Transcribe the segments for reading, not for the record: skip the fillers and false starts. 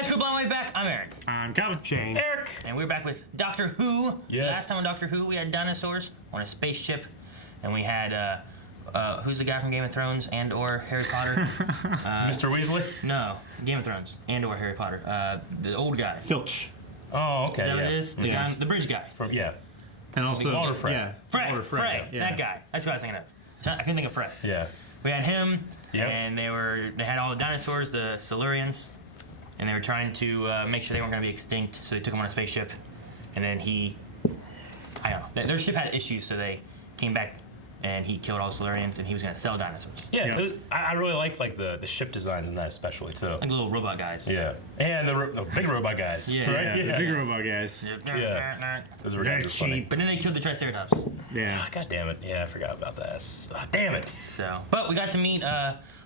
guys, Group Long Way Back. I'm Aaron. I'm Calvin. Shane. Eric. And we're back with Doctor Who. Yes. Last time on Doctor Who, we had dinosaurs on a spaceship, and we had, who's the guy from Game of Thrones and or Harry Potter? Mr. Weasley? No, Game of Thrones and or Harry Potter. The old guy. Filch. Oh, okay. Is that what it is? The Yeah. guy, the bridge guy. From, yeah. And also Walter Frey. Yeah. Frey. Walter Frey. Yeah. That guy. That's what I was thinking of. I couldn't think of Frey. Yeah. We had him, Yep. and they had all the dinosaurs, the Silurians, and they were trying to make sure they weren't going to be extinct, so they took him on a spaceship, and then I don't know, their ship had issues, so they came back, and he killed all the Silurians, and he was going to sell dinosaurs. Yeah, I really liked like the ship designs in that especially too. Like little robot guys. Yeah, and the big robot guys. Yeah. Right? Yeah, the big robot guys. Yeah. Those were They're funny. cheap. But then they killed the Triceratops. Yeah. God damn it! Yeah, I forgot about that. Damn it! So, but we got to meet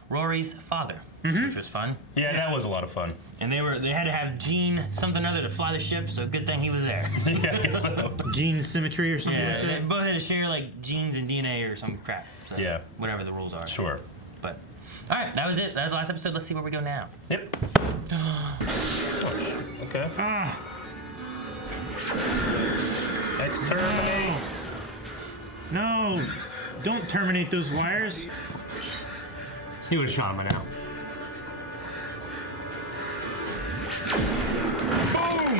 Rory's father, which was fun. Yeah, that was a lot of fun. And they had to have Gene something or other to fly the ship, so good thing he was there. Yeah, I guess so. Gene symmetry or something Yeah, like they that. both had to share like genes and DNA or some crap. So Yeah. Whatever the rules are. Sure. But all right, that was it. That was the last episode. Let's see where we go now. Yep. Okay. Exterminate. No! Don't terminate those wires. He would have shot him by now. Boom!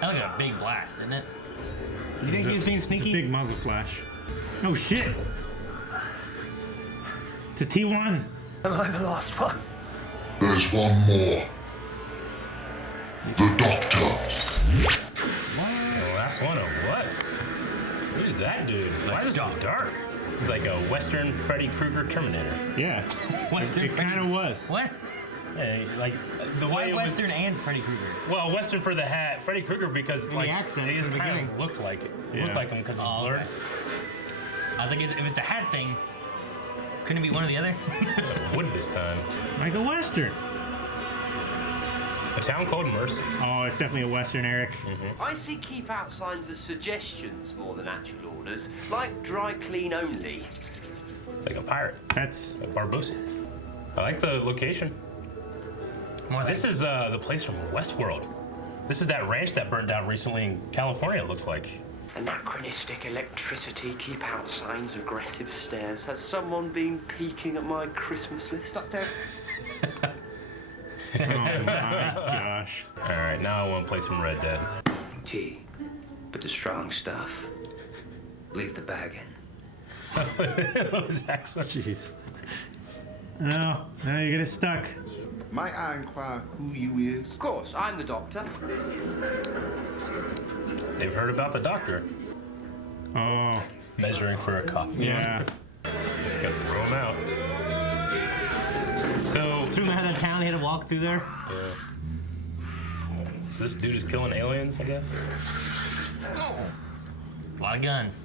That looked like a big blast, didn't it? You think he was being It's a sneaky? big muzzle flash. Oh shit! It's a T1. Am I the last one? There's one more. The Doctor. The last one of what? Who's that dude? Why is it so dark? He's like a Western Freddy Krueger Terminator. Yeah. Western It kind of was. What? Yeah, like the Why way it Western and Freddy Krueger? was. Well, Western for the hat, Freddy Krueger because like accent it from just the kind beginning. of looked like it. Yeah. Looked like him because it was Oh, blurred. okay. I was like, if it's a hat thing, couldn't it be one or the other? Wood this time. Like a Western. A town called Mercy. Oh, it's definitely a Western, Eric. I see keep out signs as suggestions more than actual orders, like dry clean only. Like a pirate. That's Like Barbosa. I like the location. This is the place from Westworld. This is that ranch that burned down recently in California, it looks like. Anachronistic electricity, keep out signs, aggressive stares. Has someone been peeking at my Christmas list, Doctor? oh my gosh. Alright, now I want to play some Red Dead. Tea, but the strong stuff, leave the bag in. His accent. Jeez. No, you get it stuck. Might I inquire who you is? Of course, I'm the Doctor. They've heard about the Doctor. Oh, Measuring for a coffee. yeah. Just gotta throw him out. So, Threw him out of town, he had to walk through there. so this dude is killing aliens, I guess? A lot of guns.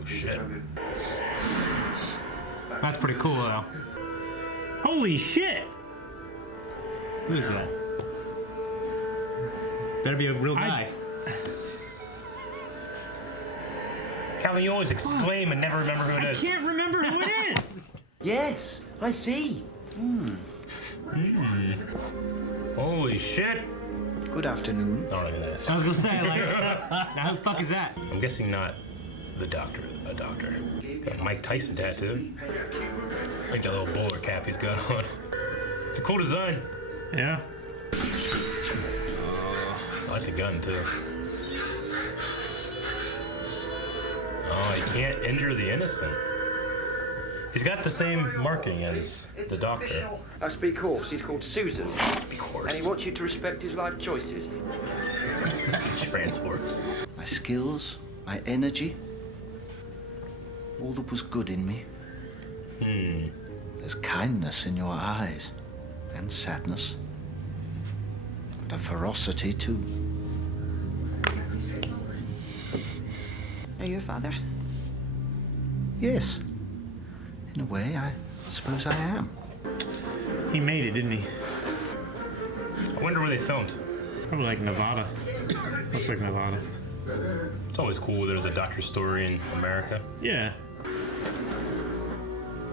Oh shit. That's pretty cool, though. Holy shit! Who is that? Better be a real guy. Calvin, you always exclaim and never remember who it is. Can't remember who it is! Yes, I see. Holy shit. Good afternoon. Oh, look at this. I was gonna say, like, now who the fuck is that? I'm guessing not the Doctor, a doctor. Got a Mike Tyson tattoo. Like that little bowler cap he's got on. It's a cool design. Yeah. I like the gun too. Oh, he can't injure the innocent. He's got the same marking as the Doctor. Speak horse. He's called Susan. Speak horse. And he wants you to respect his life choices. Trans horse. My skills, my energy, all that was good in me. There's kindness in your eyes, and sadness, but a ferocity too. Are you a father? Yes, in a way, I suppose I am. He made it, didn't he? I wonder where they filmed. Probably like Nevada. Looks like Nevada. It's always cool there's a Doctor story in America. Yeah,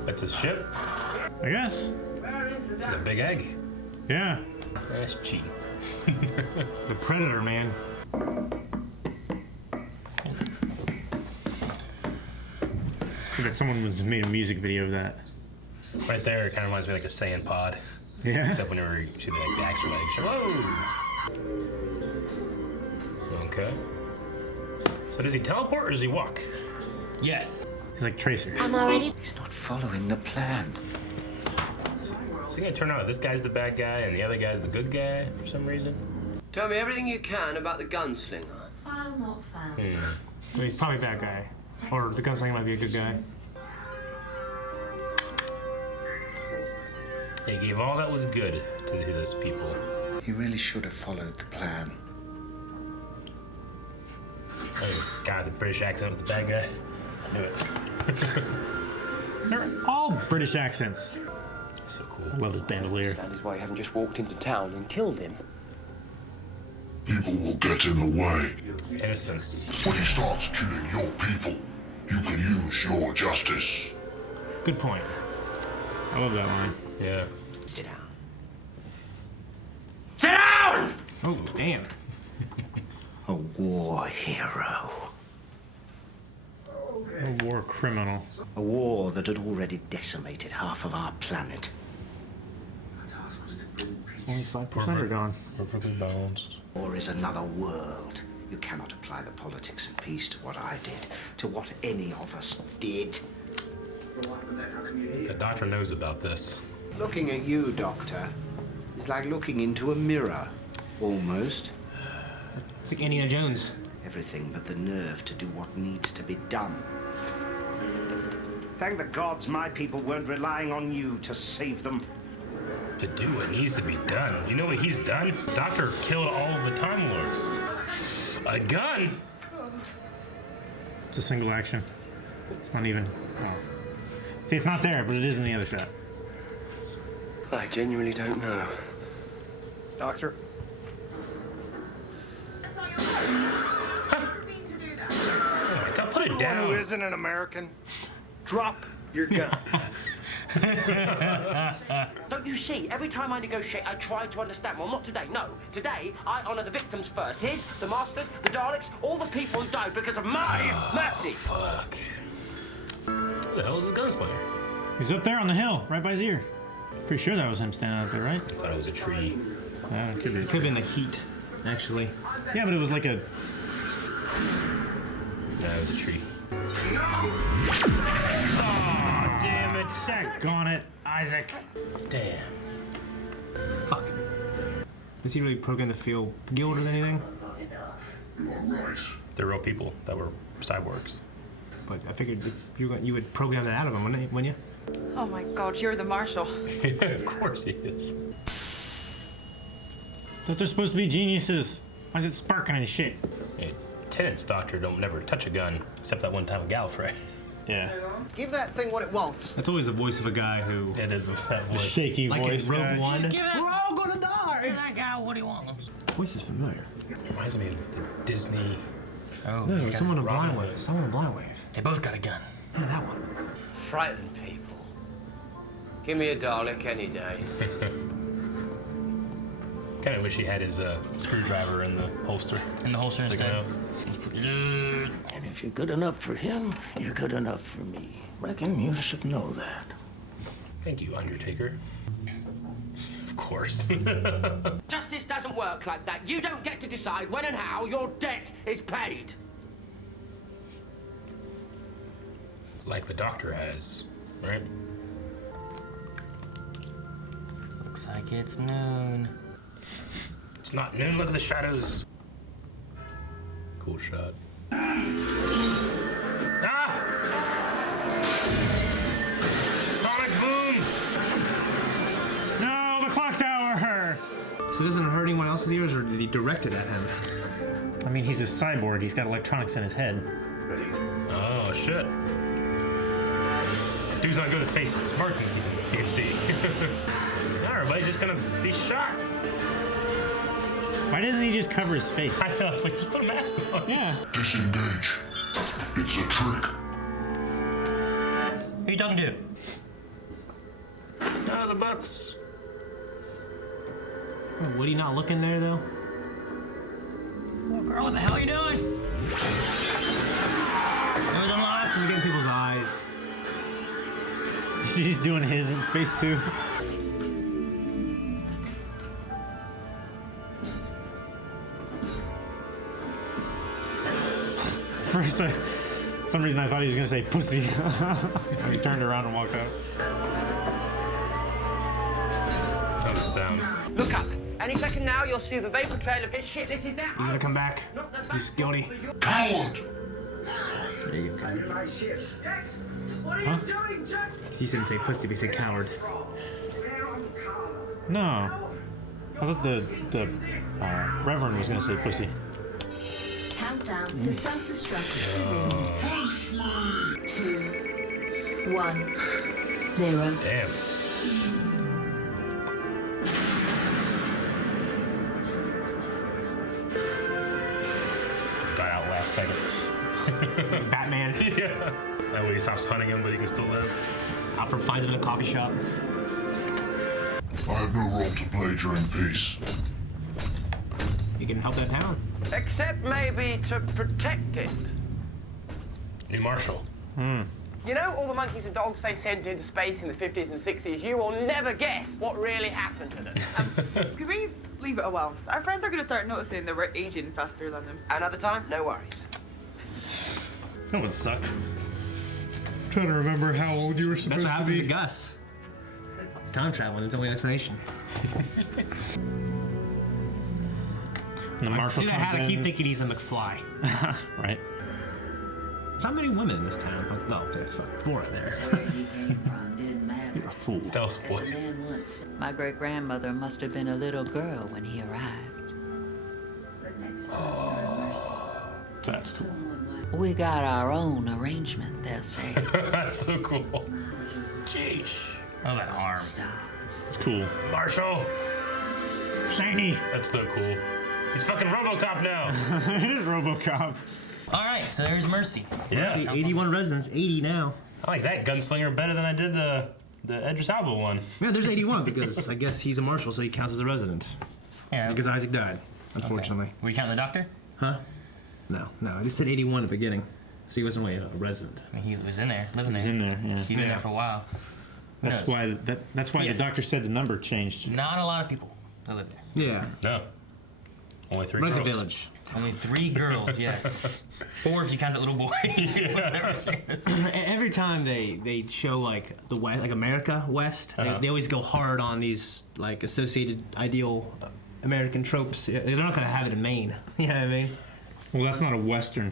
That's his ship? I guess. The big egg. Yeah. That's cheating. The Predator, man. I bet someone was made a music video of that. Right there, it kind of reminds me of like a Saiyan pod. Yeah. Except whenever you see the actual egg show. Whoa! Okay. So does he teleport or does he walk? Yes. He's like Tracer. He's not following the plan. So you gonna turn out this guy's the bad guy and the other guy's the good guy for some reason? Tell me everything you can about the Gunslinger. File not found. So he's probably a bad guy. Or the Gunslinger might be a good guy. He gave all that was good to those people. He really should have followed the plan. Oh, this guy with the British accent was the bad guy. I knew it. They're all British accents. So cool. I love his bandolier. Stand his way, you haven't just walked into town and killed him. People will get in the way. Innocence. When he starts killing your people, you can use your justice. Good point. I love that line. Yeah. Sit down. Sit down! Oh, damn. A war hero. A war criminal. A war that had already decimated half of our planet. Only 5% are gone. Perfectly balanced. War is another world. You cannot apply the politics of peace to what I did, to what any of us did. The doctor knows about this. Looking at you, Doctor, is like looking into a mirror. Almost. It's like Indiana Jones. Everything but the nerve to do what needs to be done. Thank the gods my people weren't relying on you to save them. To do what needs to be done. You know what he's done? Doctor killed all of the Time Lords. A gun? It's a single action. It's not even. Oh. See, it's not there, but it is in the other shot. I genuinely don't know. Doctor? Oh my god, put it Who down. isn't an American? Drop your gun. Don't you see? Every time I negotiate, I try to understand. Well, not today, no. Today, I honor the victims first. His, the masters, the Daleks, all the people who died because of my mercy. Fuck. Who the hell is this gunslinger? He's up there on the hill, right by his ear. Pretty sure that was him standing up there, right? I thought it was a tree. It could be. It could have been the heat, actually. Yeah, but it was like a. No, it was a tree. Oh, damn it. Daggone it, Isaac. Damn. Fuck. Is he really programmed to feel guilt or anything? You are right. They're real people that were cyborgs. But I figured you would program that out of him, wouldn't you? Oh my God, you're the marshal. Of course he is. Thought they're supposed to be geniuses. Why is it sparking and shit? Hey, Tenant's doctor don't never touch a gun, except that one time with Gallifrey. Yeah. Give that thing what it wants. That's always the voice of a guy who. It is that The voice. shaky Like voice. in Rogue guy. One. We're all gonna die. That guy, what do you want? Voice is familiar. It reminds me of the Disney. Oh, No, these guys- someone in Robin Blind Hood. Wave. Someone in Blind Wave. They both got a gun. Yeah, that one. Frightened people. Give me a Dalek any day. Kind of wish he had his screwdriver in the holster. In the holster Sticking instead. out. And if you're good enough for him, you're good enough for me. Reckon you should know that. Thank you, Undertaker. Of course. Justice doesn't work like that. You don't get to decide when and how your debt is paid. Like the doctor has, right? Looks like it's noon. It's not noon, look at the shadows. Cool shot. Ah! Sonic boom! No, the clock tower! So doesn't it hurt anyone else's ears, or did he direct it at him? I mean, he's a cyborg. He's got electronics in his head. Oh, shit. Dude's not good at faces. Markings you can see. Now everybody's just gonna be shot. Why doesn't he just cover his face? I know, I was like, just put a mask on. Yeah. Disengage. It's a trick. Who you talking to? Ah, the Bucks. Oh, Woody not looking there though? Oh, girl, what the hell are you doing? It was unlocked. He's getting people's eyes. He's doing his face too. First, for some reason I thought he was gonna say pussy. He turned around and walked out. That was sound. Look up. Any second now, you'll see the vapor trail of his shit. This is now. He's gonna come back. He's guilty. Coward! There you go. What are you doing, Jack? He didn't say pussy, but he said coward. No. I thought the Reverend was gonna say pussy. Countdown to self-destruct resumed. 2, 1, 0. Damn. Got out last second. Batman. Yeah. That way he stops hunting him, but he can still live. Alfred finds him in a coffee shop. I have no role to play during peace. You can help that town. Except maybe to protect it. New Marshal. You know all the monkeys and dogs they sent into space in the 50s and 60s? You will never guess what really happened to them. Could we leave it a while? Our friends are going to start noticing that we're aging faster than them. Another time, no worries. That would suck. Trying to remember how old you were supposed That's what to happened be. to Gus. Time traveling, it's the only explanation. And the Marshal See, I comes had to in. keep thinking he's a McFly. Right. There's not many women in this town. Like, no, there's like 4 there. Where he came from didn't matter. You're a fool. That was As boy. a man once said, my great-grandmother must have been a little girl when he arrived. But next time, That's cool. we got our own arrangement, they'll say. That's so cool. Jeez. Oh, that arm. Stars. It's cool. Marshal. Shiny. That's so cool. He's fucking RoboCop now. It is RoboCop. All right, so there's Mercy. Yeah. 81 residents, 80 now. I like that Gunslinger better than I did the Idris Elba one. Yeah, there's 81 because I guess he's a marshal, so he counts as a resident. Yeah. Because Isaac died, unfortunately. We count the doctor? Huh? No, I just said 81 at the beginning, so he wasn't really a resident. I mean, he was in there, living there. He's in there, yeah. He'd been there for a while. Who That's knows? why that's why Yes. the doctor said the number changed. Not a lot of people that live there. Yeah. No. Only 3 Like girls. the village. Only 3 girls, yes. 4 if you count that little boy. Every time they show like the West, like America West, they always go hard on these like associated ideal American tropes. They're not gonna have it in Maine. You know what I mean? Well, that's not a Western.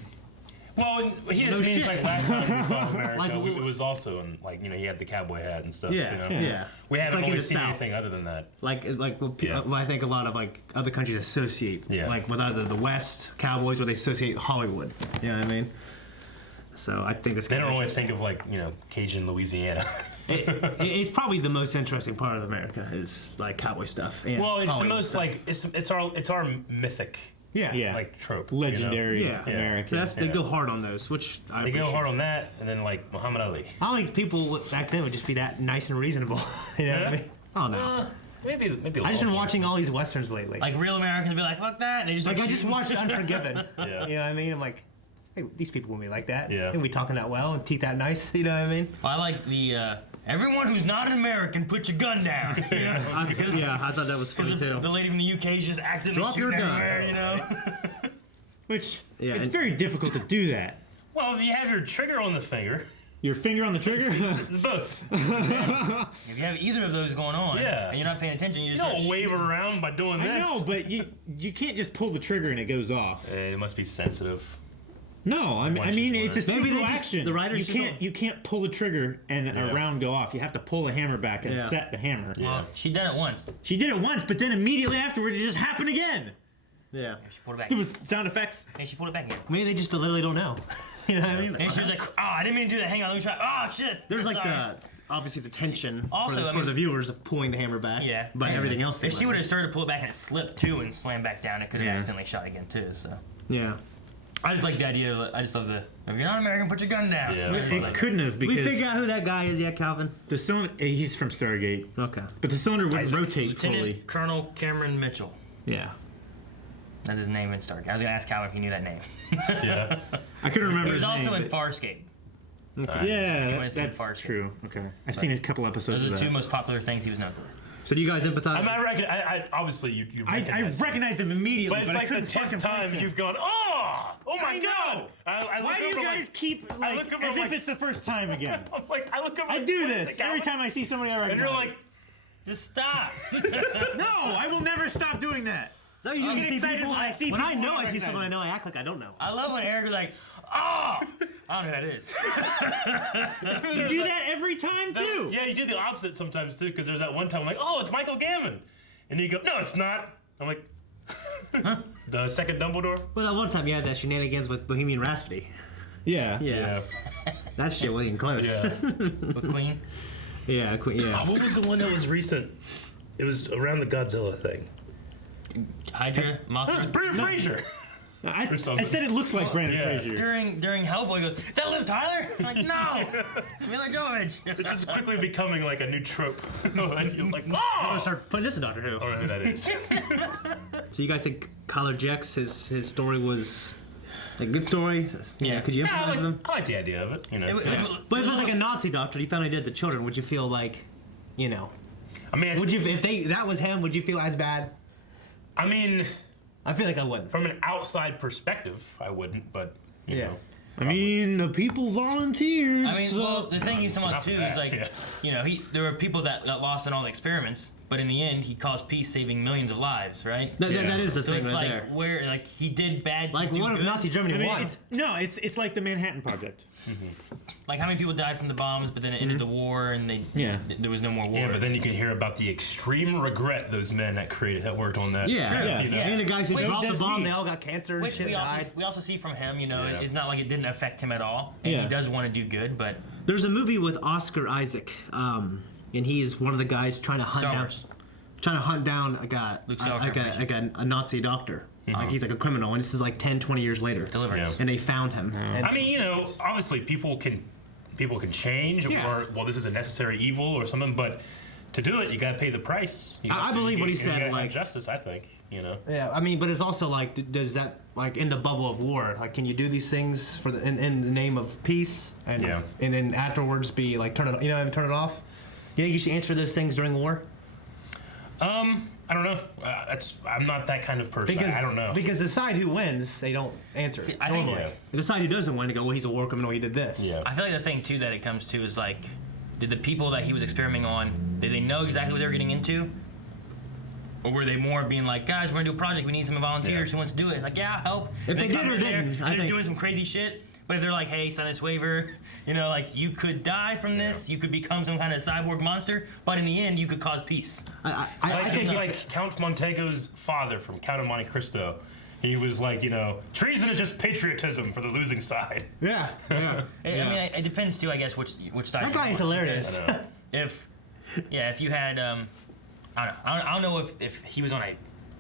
Well, he just No means shit. like last time we saw America, Like, it was also in like he had the cowboy hat and stuff. Yeah, you know? yeah. We It's haven't like in really the seen South. anything other than that. Like what Yeah. what I think a lot of like other countries associate, Yeah. like with either the West Cowboys or they associate Hollywood. You know what I mean? So I think that's They kinda don't really interesting. think of like Cajun Louisiana. It's probably the most interesting part of America is like cowboy stuff. And Well, it's the Hollywood most stuff. like it's our mythic yeah. like trope. Legendary Yeah. American. So they go hard on those, which I They go appreciate. hard on that, and then like Muhammad Ali. I don't think people back then would just be that nice and reasonable. You know what I Yeah? mean? Oh no. Maybe. I just been watching all these westerns lately. Like real Americans be like, fuck that. And they just Like I shoot just them. watched Unforgiven. Yeah. You know what I mean? I'm like, hey, these people wouldn't be like that. Yeah. They wouldn't be talking that well and teeth that nice. You know what I mean? Well, I like the, everyone who's not an American, put your gun down. You know? I thought that was funny Because too. the lady from the UK is just accidentally Drop your shooting gun. everywhere, you know? Which Yeah, it's and- very difficult to do that. Well, if you have your trigger on the finger, Your finger on the trigger. both. If you have either of those going on, Yeah. and you're not paying attention, you You just start don't wave shooting. around by doing this. I know, but you can't just pull the trigger and it goes off. It must be sensitive. No, I Once mean you've it's a learned. Maybe simple they just- action. the writers you just can't don't- you can't pull the trigger and Yeah. a round go off. You have to pull the hammer back and Yeah. set the hammer. Well, she done it once. She did it once, but then immediately afterwards it just happened again. Yeah. She pulled it back. Stupid sound effects. And she pulled it back again. Maybe they just literally don't know. You know what I mean? And she was like, oh, I didn't mean to do that. Hang on, let me try. Oh, shit. There's like Sorry. obviously the tension Also, I for mean- the viewers of pulling the hammer back. Yeah. But everything else. they If she let would have started to pull it back and it slipped too and slammed back down, it could have Yeah. accidentally shot again too. So Yeah. I just like the idea. I just love the. If you're not American, put your gun down. Yeah. It couldn't have because We figure out who that guy is yet, Calvin? the cylinder. He's from Stargate. Okay. But the cylinder wouldn't rotate Lieutenant fully. Colonel Cameron Mitchell. Yeah. That's his name in Stargate. I was gonna ask Calvin if he knew that name. Yeah. I couldn't remember He was his also name. in Farscape. Yeah, He went to that's Farscape. true. Okay. I've seen a couple episodes Those are of the that. two most popular things he was known for. So do you guys empathize? I obviously you I recognized him immediately, But it's like the I couldn't 10th fucking place time him. you've gone, oh my I god! know. I Why look do you over guys keep I like look over as like- if it's the first time again? I'm like, I look over. I like, do what is this it, every Calvin? time I see somebody I recognize. And you're like, Just stop. no, I will never stop doing that. So you I can get see excited people. when I see When I people know I I see recognize. someone I know, I act like I don't know. I love when Eric was like, oh, I don't know who that is. You do that every time too. yeah, you do the opposite sometimes too, because there's that one time I'm like, oh, it's Michael Gambon, and you go, no, it's not. I'm like, the second Dumbledore. Well, that one time you had that shenanigans with Bohemian Rhapsody. Yeah. Yeah. That shit wasn't even close. Yeah. With Queen. Yeah, yeah. Oh, what was the one that was recent? It was around the Godzilla thing. Hydra, No, it's Mothra. Brendan Fraser. I something. said it looks like Brandon yeah. Fraser. During Hellboy, he goes, is that Liv Tyler? I'm like, no, Mila Jovovich. It's just quickly becoming like a new trope. And you're like, I'm gonna oh! start putting this in Doctor Who. I don't know who that is. So you guys think Collar Jex, his story was a good story? Yeah. Could you Yeah, empathize with him? I like the idea of it. You know, But if it was like a Nazi doctor, he found he did the children, would you feel like, you know? I mean, Would you, if that was him, would you feel as bad? I mean, I feel like I wouldn't. from an outside perspective, I wouldn't. But you know, I mean, the people volunteered. I mean, so well, the thing he's talking about Not for too that, is like, yeah. you know, there were people that got lost in all the experiments, but in the end, he caused peace, saving millions of lives, right? That is the So thing it's right like there. where like he did bad. Like, to do what if good? Nazi Germany I mean, won? it's like the Manhattan Project. Like how many people died from the bombs, but then it ended the war, and there was no more war. yeah, but then you can hear about the extreme regret those men that worked on that. Yeah, True. yeah. You know? I mean, the guys who Which- dropped the bomb, me. they all got cancer and Which shit we died. also see from him, you know, Yeah. it's not like it didn't affect him at all, and Yeah. he does want to do good, but There's a movie with Oscar Isaac, and he's one of the guys trying to hunt down Luke Skywalker a Nazi doctor. Like he's like a criminal, and this is like 10, 20 years later. Deliverance. Yeah. And they found him. And I mean, you know, obviously people can change, Yeah. or well, this is a necessary evil or something. But to do it, you got to pay the price. I believe what he said, gotta have like- justice. I think you know. yeah, I mean, but it's also like, does that like in the bubble of war? Like, can you do these things for in the name of peace, and Yeah. and then afterwards be like turn it off? You think you should answer those things during war? I don't know. I'm not that kind of person. I don't know. Because the side who wins, they don't answer. See, I think- normally. The side who doesn't win, they go, well, he's a war criminal. He did this. Yeah. I feel like the thing too that it comes to is like, did the people that he was experimenting on, did they know exactly what they were getting into? Or were they more being like, guys, we're gonna do a project, we need some volunteers who wants to do it? Like, yeah, I'll help. If And they come did or in there, didn't, and I they're just think- doing some crazy shit. But if they're like, hey, sign this waiver, you know, like you could die from this, you could become some kind of cyborg monster, but in the end, you could cause peace. I It's think like Count Montego's father from Count of Monte Cristo. He was like, you know, treason is just patriotism for the losing side. yeah, yeah. I mean, it depends too, I guess, which side. That you guy is want, hilarious. because if you had, I don't know if he was on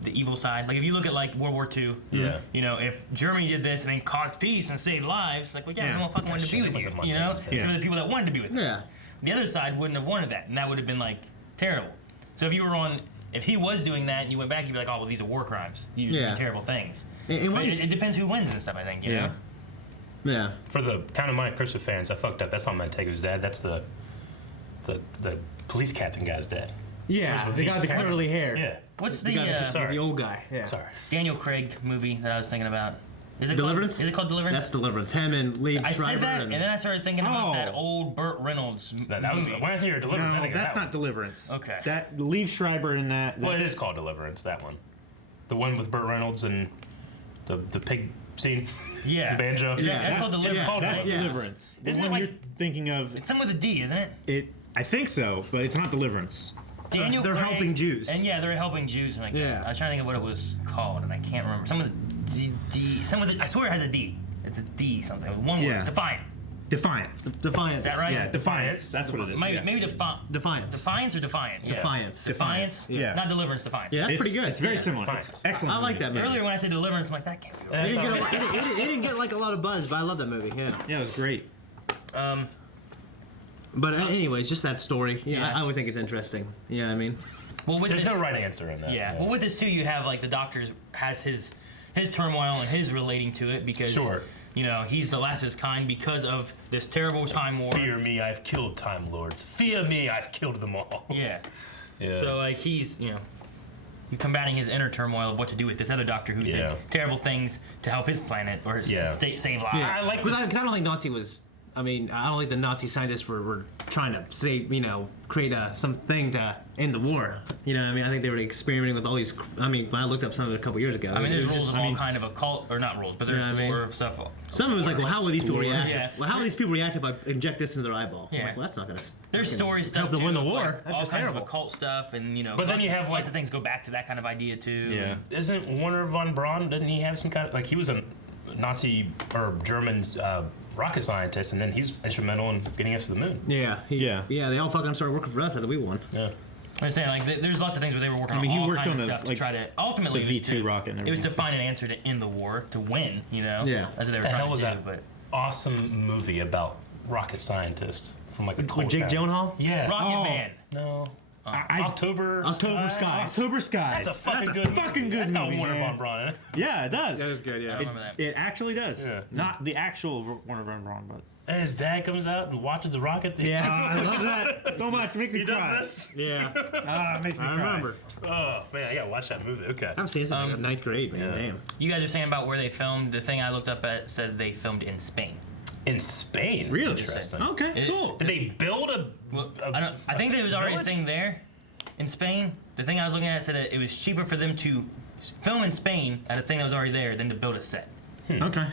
the evil side. Like if you look at like World War II, Yeah. you know, if Germany did this and then caused peace and saved lives, like, well, yeah, no one fucking wanted to be That with shit you, wasn't you know? Montego's Some of the people that wanted to be with you. Yeah. The other side wouldn't have wanted that, and that would have been like terrible. So if he was doing that and you went back, you'd be like, oh, well, these are war crimes. You're doing terrible things. And But what is- it depends who wins and stuff, I think, you know? Yeah. For the Count of Monte Cristo fans, I fucked up. That's not Montego's dad. That's the police captain guy's dad. Yeah, There's they got the Cats. curly hair. Yeah. What's The the, guy, sorry. the old guy. Yeah. Sorry. Daniel Craig movie that I was thinking about? Is it Deliverance? Is it called Deliverance? That's Deliverance. Him and Lee I Schreiber. said that, and then I started thinking about Oh. that old Burt Reynolds That was movie. when I think you're Deliverance. I No, think of that's that not Deliverance. Okay. That Leave Schreiber in that. Well, it that's- is called Deliverance. That one, the one with Burt Reynolds and the pig scene. Yeah. The banjo. Yeah, that's called Deliverance. It's called That's Deliverance. Deliverance. The Isn't it one like- you're thinking of, It's something with a D, isn't it? I think so, but it's not Deliverance. Daniel they're Craig, helping Jews. And yeah, they're helping Jews. And like, Yeah. I was trying to think of what it was called, and I can't remember. Some with a D. Some with I swear it has a D. It's a D something. One Yeah. word. Define. Defiant. Defiance. Is that right? Yeah, Defiance. That's what it is. Maybe, yeah. maybe Defiance. Defiance or Defiant? Yeah. Defiance. Defiance? Yeah. Not Deliverance, Defiant. Yeah, that's pretty good. It's very Yeah. similar. Defiance. It's excellent. I like that movie. Earlier when I said Deliverance, I'm like, that can't be right. It didn't get like a lot of buzz, but I love that movie. Yeah. Yeah, it was great. But anyways, just that story. Yeah, Yeah. I always think it's interesting. Yeah, I mean, Well, with There's this, no right answer in that. Yeah. Well, with this too, you have like the Doctor's has his turmoil and his relating to it because Sure. you know he's the last of his kind because of this terrible time war. Fear me, I've killed Time Lords. Fear me, I've killed them all. Yeah. Yeah. So like he's combating his inner turmoil of what to do with this other Doctor who did terrible things to help his planet or save lives. yeah. I like But this. I don't think Nazi was. I mean, I don't think the Nazi scientists were trying to create something to end the war. You know what I mean? I think they were experimenting with all these. I mean, I looked up some of it a couple years ago. I mean, there's it was rules just- of all kind of occult, or not rules, but there's Yeah, I the mean, war of stuff. Some of it was like, well, how will these people react? Yeah. Well, how will these people react if I inject this into their eyeball? I'm Yeah. like, well, that's not gonna. There's story stuff help them too, win the of, war. like, That's all just kinds terrible. of occult stuff, and But then you have, lots of things go back to that kind of idea too. Yeah. Isn't Werner von Braun? Didn't he have some kind of like he was a Nazi or German rocket scientist, and then he's instrumental in getting us to the moon. Yeah. Yeah. They all fucking started working for us after we won. Yeah. I'm saying like there's lots of things where they were working he on all worked kinds on of the, stuff to like, try to ultimately the it was V2 to- rocket and it was to everything. find an answer to end the war, to win. You know. Yeah. That's what they were The trying hell to was do. that But awesome movie about rocket scientists from like a With Jake Gyllenhaal? Yeah. Rocket Man. No. October Skies. October Skies. That's a fucking good movie. fucking good That's got movie, Werner man. von Braun in it. Yeah, it does. That is good. Yeah. I remember that. It actually does. Yeah. Not the actual Warner Von Braun, but. And his dad comes out and watches the rocket. I love that so much. Make me He cry. does this? Yeah. It makes me I cry. remember. Oh, man, I gotta watch that movie. Okay. I've seen this since like ninth grade, man. Yeah. Damn. You guys are saying about where they filmed. The thing I looked up at said they filmed in Spain. In Spain? Really? Interesting. Okay, It- cool. Did they build a... Well, I think there was already village? a thing there in Spain. The thing I was looking at said that it was cheaper for them to film in Spain at a thing that was already there than to build a set. Okay.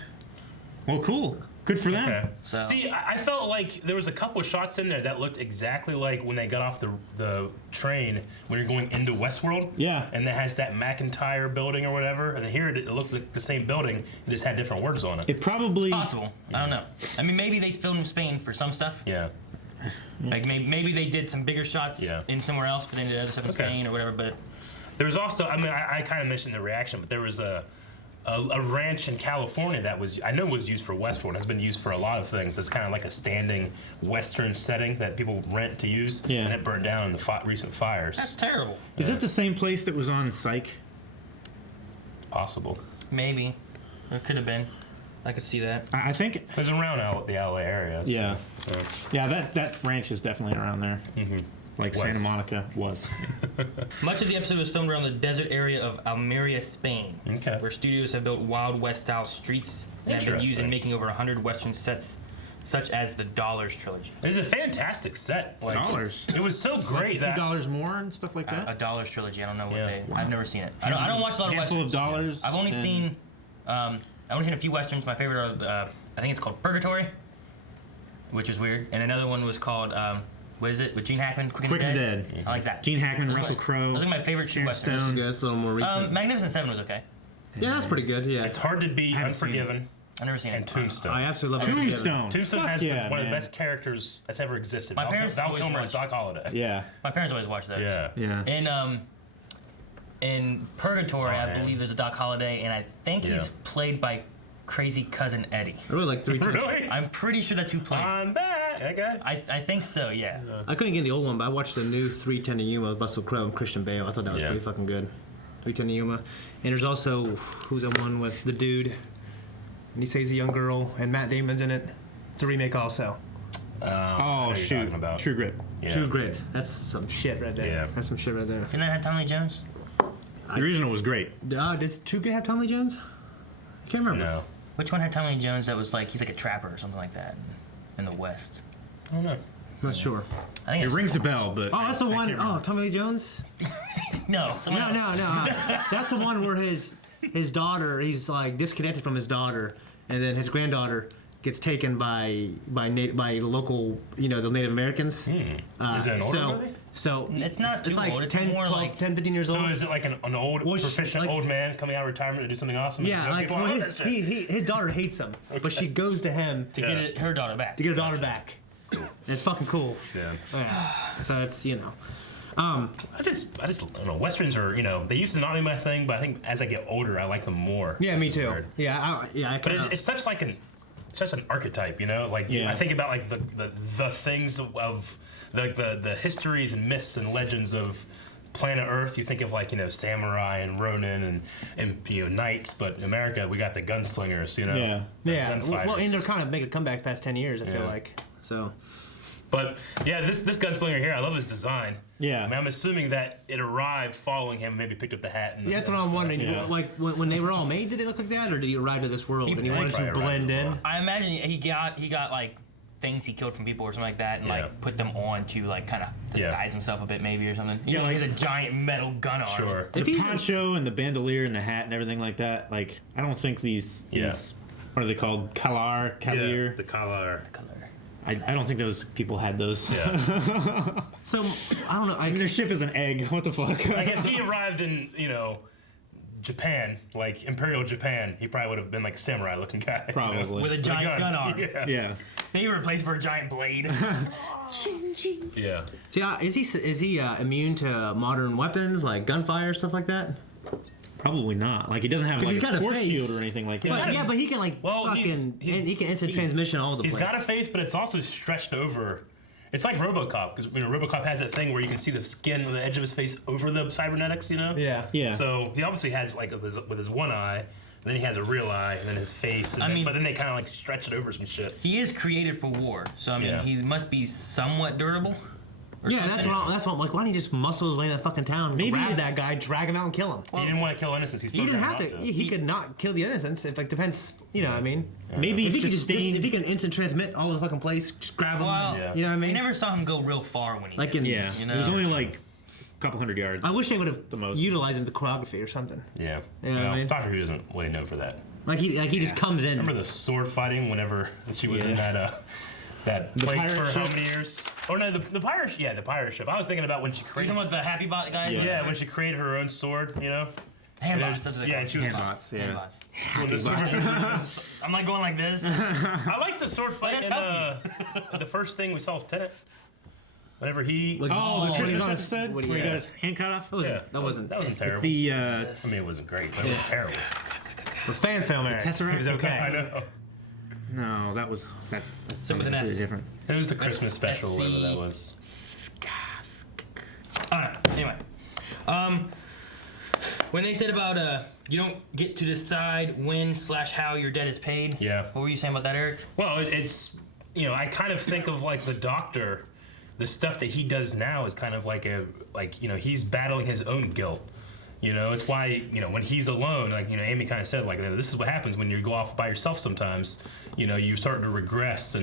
Well, cool. Good for them. Okay. So- See, I felt like there was a couple of shots in there that looked exactly like when they got off the train when you're going into Westworld. Yeah. And that has that McIntyre building or whatever. And here it looked like the same building. It just had different words on it. It probably. Possible. I don't know. I mean, maybe they filmed in Spain for some stuff. Yeah. Like maybe they did some bigger shots Yeah. in somewhere else, but they did other stuff in Okay. Spain or whatever. But There was also, I mean, I kind of mentioned the reaction, but there was a ranch in California that was used for Westworld. And has been used for a lot of things. It's kind of like a standing Western setting that people rent to use. Yeah. And it burned down in the recent fires. that's terrible. Is that the same place that was on Psych? Possible. Maybe it could have been. I could see that. I think. It was around the LA area. So, Yeah. Yeah, that ranch is definitely around there. Mm-hmm. Like Was. Santa Monica was. Much of the episode was filmed around the desert area of Almeria, Spain, Okay. where studios have built Wild West-style streets and have been used in Interesting. making over 100 Western sets, such as the Dollars trilogy. It's a fantastic set. Like, Dollars. It was so great that $2 more and stuff like that. A Dollars trilogy. I don't know what Yeah. they. I've never seen it. I don't watch a lot of Handful westerns. of dollars. I've only and- seen. I've only seen a few westerns. My favorite are I think it's called Purgatory, which is weird, and another one was called what is it with Gene Hackman? Quick and Dead. I like that. Gene Hackman, Those are Russell my- Crowe. Those are my favorite two Sharon westerns. Stone. Yeah, it's a little more recent. Magnificent Seven was okay. Yeah, that's pretty good. Yeah. it's hard to beat haven't seen Unforgiven I've never seen and it. Tombstone. I absolutely love Tombstone. Tombstone Fuck has yeah, one of the man. best characters that's ever existed. My parents Val always Kilmer is watched- Doc Holliday. Yeah. My parents always watched those. Yeah. Yeah. In Purgatory, I man. believe there's a Doc Holliday, and I think he's Yeah. played by Crazy Cousin Eddie. I really like 310. Really? I'm pretty sure that's who played. I'm back. That guy. I think so. Yeah. I couldn't get in the old one, but I watched the new 310 to Yuma with Russell Crowe and Christian Bale. I thought that was Yeah. pretty fucking good. 310 to Yuma. And there's also, who's the one with the dude? And he says a young girl, and Matt Damon's in it. It's a remake also. I know Oh, you're shoot. talking about. True Grit. Yeah. True Grit. That's some shit right there. Yeah. That's some shit right there. Didn't that have Tommy Lee Jones? The original was great. Did True Grit have Tommy Lee Jones? I can't remember. No. Which one had Tommy Lee Jones that was like he's like a trapper or something like that in the West? I don't know. Not sure. I think It it's rings a bell, but. Oh, that's the I one. can't Oh, remember. Tommy Lee Jones? no. Someone else. No. That's the one where his daughter, he's like disconnected from his daughter, and then his granddaughter gets taken by the local, the Native Americans. Is it an older movie? So It's not too like old. It's 10, more 12, like 10, 15 years So old. is it like an old, Well, proficient like- old man coming out of retirement to do something awesome? Yeah, and like people well, love that shit? his daughter hates him, but she goes to him to get her daughter back. to get her daughter back. And it's fucking cool. Yeah. Yeah. So it's I just don't know. Westerns are, they used to not be my thing, but I think as I get older, I like them more. yeah, me It's too. weird. Yeah, I But it's such like such an archetype, Like Yeah. I think about like the things of the histories and myths and legends of planet Earth. You think of like samurai and ronin and knights, but in America we got the gunslingers, Yeah. yeah. gunfighters. Well, and they're kind of making a comeback past 10 years. I feel Yeah. like so. But yeah, this gunslinger here, I love his design. Yeah. I mean, I'm assuming that it arrived following him, maybe picked up the hat. And Yeah, that's and what I'm stuff. wondering. Yeah. Like when they were all made, did they look like that, or did he arrive to this world and he wanted to probably blend arrived in? I imagine he got like things he killed from people or something like that, and Yeah. like put them on to like kind of Yeah. disguise himself a bit, maybe or something. Yeah, He's a giant metal gun on. Sure. The If he's- poncho and the bandolier and the hat and everything like that. Like, I don't think these what are they called? Cavalier. Yeah, the collar. I don't think those people had those. Yeah. So I don't know. I mean, their ship is an egg. What the fuck? Like if he arrived in, Japan, like Imperial Japan, he probably would have been like a samurai looking guy. Probably. With a giant gun arm. Yeah. Yeah. He replaced for a giant blade. Yeah. See, is he immune to modern weapons like gunfire stuff like that? Probably not. Like, he doesn't have 'Cause like he's a got a force face. shield or anything like that. But, yeah, but he can like fucking he can instant transmission all over the He's place. got a face, but it's also stretched over. It's like RoboCop, because RoboCop has that thing where you can see the skin on the edge of his face over the cybernetics, Yeah. Yeah. So he obviously has like with his one eye, and then he has a real eye, and then his face. And but then they kind of like stretch it over some shit. He is created for war, so I mean Yeah. he must be somewhat durable. Yeah, that's what I'm like. Why don't he just muscle his way in that fucking town, Maybe grab it's- that guy, drag him out, and kill him? He didn't want to kill innocents. He's He didn't programmed have to. not He could not kill the innocents. If like depends, what I mean. Maybe If he, it's could just, sustained. if he can instant transmit all over the fucking place, just grab him. Well, You know what I mean? I never saw him go real far when he Like did. in Yeah. You know? It was only like a couple hundred yards. I wish they would The have most. utilized him the choreography or something. Yeah. You know what I mean? Doctor Who isn't really known for that. Like he just comes in. Remember the sword fighting whenever she was in that place pirate for how ship? many years? Or no, the pirate. Yeah, the pirate ship. I was thinking about when she You created. talking about the Happy Bot guys? Yeah, when she created her own sword. Handbots. That's what they Yeah, call and she was Handbots, yeah. Handbots. doing the sword. I'm like going like this. I like the sword fight Let in us the first thing we saw with Tenet. Whenever he. Like, Oh, the when he's Christmas on his- episode what where do he you- got his hand cut off. That wasn't That wasn't terrible. The I mean, it wasn't great, but it was terrible. for fan film. Eric. Tesseract? It was okay. I know. no, that's So with an S. completely different. It was the Christmas special, SC. whatever that was. Alright, anyway. When they said about you don't get to decide when/how your debt is paid. Yeah. What were you saying about that, Eric? Well, it's I kind of think of like the Doctor, the stuff that he does now is kind of like he's battling his own guilt. It's why when he's alone, like Amy kind of said, like this is what happens when you go off by yourself. Sometimes you start to regress,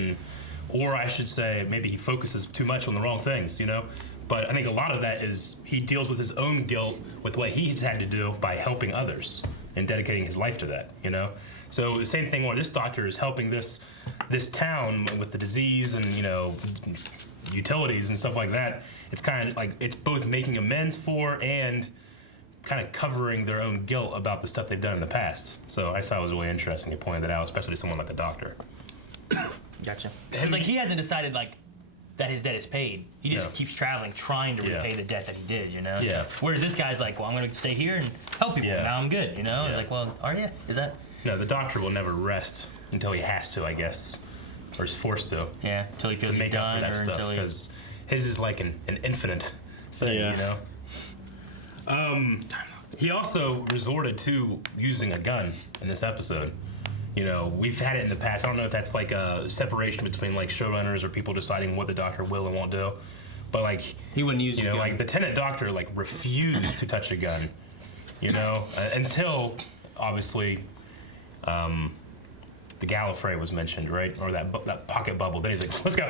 or I should say, maybe he focuses too much on the wrong things. But I think a lot of that is he deals with his own guilt with what he's had to do by helping others and dedicating his life to that. So the same thing where this doctor is helping this town with the disease and utilities and stuff like that. It's kind of like it's both making amends for and kind of covering their own guilt about the stuff they've done in the past. So I thought it was really interesting. You pointed that out, especially to someone like the doctor. Gotcha. Because like he hasn't decided like that his debt is paid. He just Yeah. keeps traveling, trying to repay the debt that he did. Yeah. So, whereas this guy's like, well, I'm gonna stay here and help people. Yeah. Now I'm good. Yeah. It's like, well, are you? Is that? No, the doctor will never rest until he has to, I guess, or is forced to. Yeah. Until he feels to he's make up done, for that or stuff, until he. because his is like an infinite thing, Yeah. He also resorted to using a gun in this episode. We've had it in the past. I don't know if that's like a separation between like showrunners or people deciding what the doctor will and won't do, but like He wouldn't use. like the Tenet doctor like refused to touch a gun, until obviously the Gallifrey was mentioned, right, or that pocket bubble. Then he's like, let's go,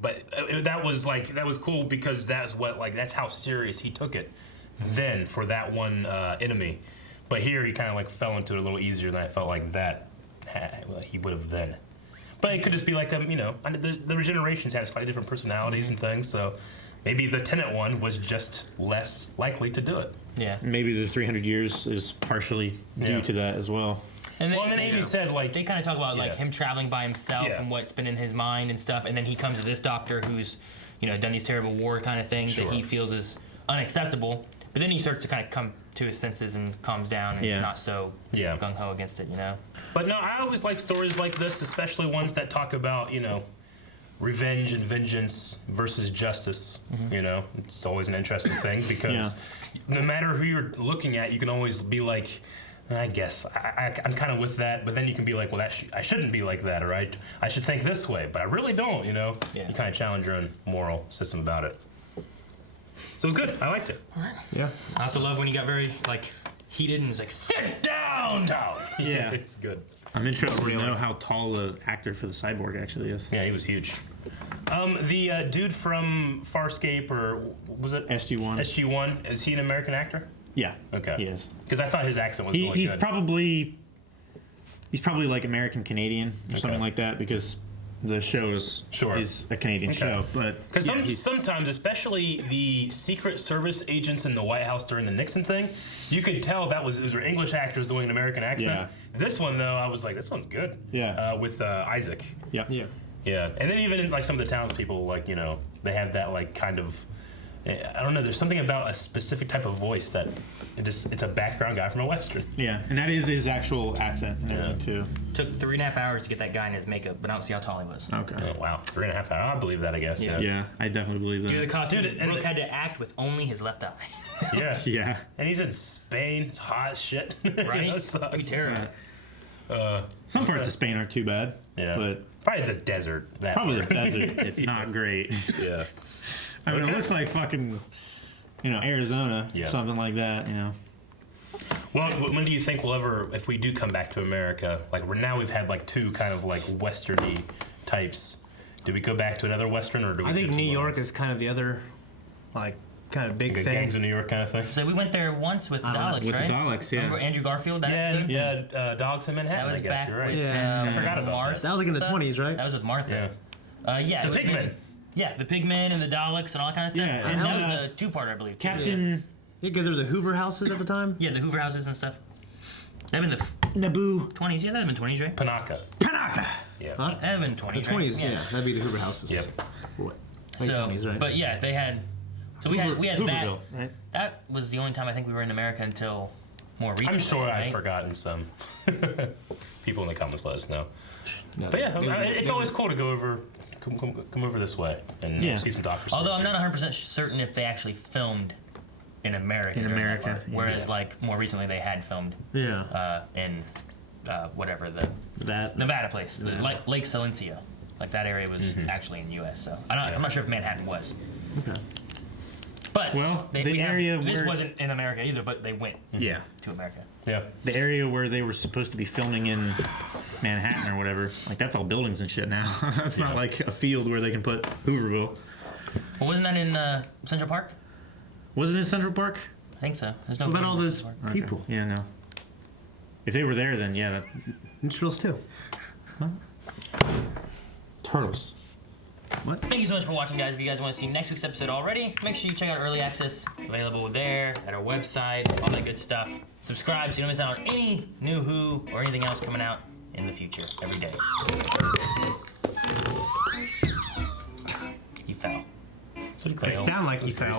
But that was cool because that's how serious he took it then for that one enemy. But here he kind of like fell into it a little easier than I felt like that he would have then. But it could just be like the regenerations had slightly different personalities and things, so maybe the Tenant one was just less likely to do it. Yeah. Maybe the 300 years is partially due to that as well. And then Amy said, like... They kind of talk about, like, him traveling by himself and what's been in his mind and stuff, and then he comes to this doctor who's, done these terrible war kind of things that he feels is unacceptable, but then he starts to kind of come to his senses and calms down and he's not so gung-ho against it, But no, I always like stories like this, especially ones that talk about, revenge and vengeance versus justice. It's always an interesting thing because no matter who you're looking at, you can always be like, I guess I'm kind of with that, but then you can be like, well, I shouldn't be like that, or I should think this way, but I really don't. You kind of challenge your own moral system about it. So it was good. I liked it. All right. Yeah. I also love when he got very heated and was like, sit down. Yeah, it's good. I'm interested to know how tall the actor for the cyborg actually is. Yeah, he was huge. The dude from Farscape, or was it SG-1? SG-1, is he an American actor? Yeah. Okay. He is. Because I thought his accent was really he's good. He's probably like American Canadian or something like that because the show is a Canadian show. But because sometimes, especially the Secret Service agents in the White House during the Nixon thing, you could tell those were English actors doing an American accent. Yeah. This one though, I was like, this one's good. Yeah. With Isaac. Yeah. Yeah. Yeah. And then even in like some of the townspeople, like they have that like kind of. I don't know. There's something about a specific type of voice that it's a background guy from a Western. Yeah, and that is his actual accent and everything too. Took 3.5 hours to get that guy in his makeup, but I don't see how tall he was. Okay. Oh, wow. 3.5 hours. I believe that, I guess. Yeah, I definitely believe that. Dude, the costume, Brooke had to act with only his left eye. Yeah. Yeah. And he's in Spain. It's hot as shit. Right? It sucks. He's terrible. Some parts of Spain aren't too bad. Yeah. But probably the desert. The desert. It's not great. Yeah. I mean, it looks like fucking, Arizona, something like that, Well, when do you think we'll ever, if we do come back to America, like now we've had like two kind of like Western-y types. Do we go back to another Western, or do we? I think New York is kind of the other, like, kind of big like thing. Gangs of New York kind of thing. So we went there once with the Daleks, with right? the Daleks, yeah. Remember Andrew Garfield? That episode? Daleks in Manhattan. That was I guess back you're right. with I forgot about Martha. That was like in the 20s, right? That was with Martha. Yeah. The Pigmen. Yeah, the Pigmen and the Daleks and all that kind of stuff. Yeah, and and that that was a two-parter, I believe. Captain Yeah, because there was the Hoover houses at the time. Yeah, the Hoover houses and stuff. That'd been the Naboo 20s. Yeah, that'd been 20s, right? Panaka. Yeah. Huh? That'd been 20s. The 20s, right? yeah. That'd be the Hoover houses. Yep. What? So, 20s, right? but yeah, they had. So we had that. Hooverville, right? That was the only time I think we were in America until more recently. I'm sure right? I've forgotten some. People in the comments let us know. No, But yeah, it's always cool to go over, come over this way and see some doctors. Although I'm not 100% certain if they actually filmed in America. In during that America, part. Whereas, like, more recently they had filmed in whatever the Nevada place, the Lake Silencio. Like, that area was actually in the U.S., so I'm not sure if Manhattan was. Okay. But this where wasn't in America either, but they went to America. Yeah. The area where they were supposed to be filming in Manhattan or whatever, like that's all buildings and shit now. That's not like a field where they can put Hooverville. Well, wasn't that in Central Park? Wasn't it Central Park? I think so. There's no What about all buildings those in Central Park. people? Okay. Yeah, no. If they were there, then yeah. Neutrals too. Turtles. What? Thank you so much for watching, guys. If you guys want to see next week's episode already, make sure you check out Early Access. Available there, at our website, all that good stuff. Subscribe so you don't miss out on any new Who or anything else coming out in the future, every day. He fell. It sounded like he fell.